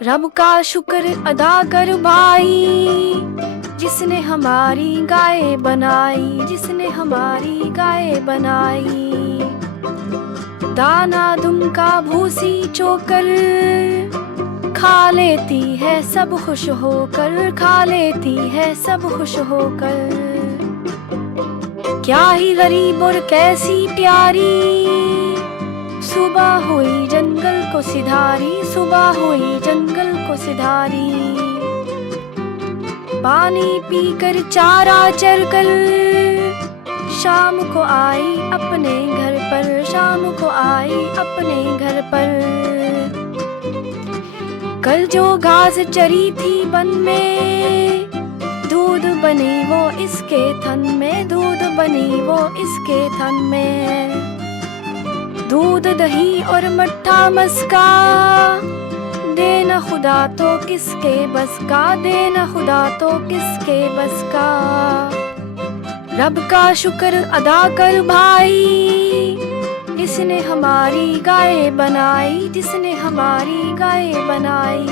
रब का शुक्र अदा कर भाई, जिसने हमारी गाय बनाई, जिसने हमारी गाय बनाई। दाना दुम का भूसी चोकर खा लेती है सब खुश होकर, खा लेती है सब खुश होकर। क्या ही गरीब और कैसी प्यारी, सुबह हुई जंगल को सिधारी, सुबह हुई जंगल को सिधारी। पानी पीकर चारा चरकर शाम को आई अपने घर पर, शाम को आई अपने घर पर। कल जो घास चरी थी वन में, दूध बनी वो इसके थन में, दूध बनी वो इसके थन में। दूध दही और मट्ठा मस्का, देना खुदा तो किसके बस का, देना खुदा तो किसके बस का। रब का शुक्र अदा कर भाई, इसने हमारी गाय बनाई, जिसने हमारी गाय बनाई।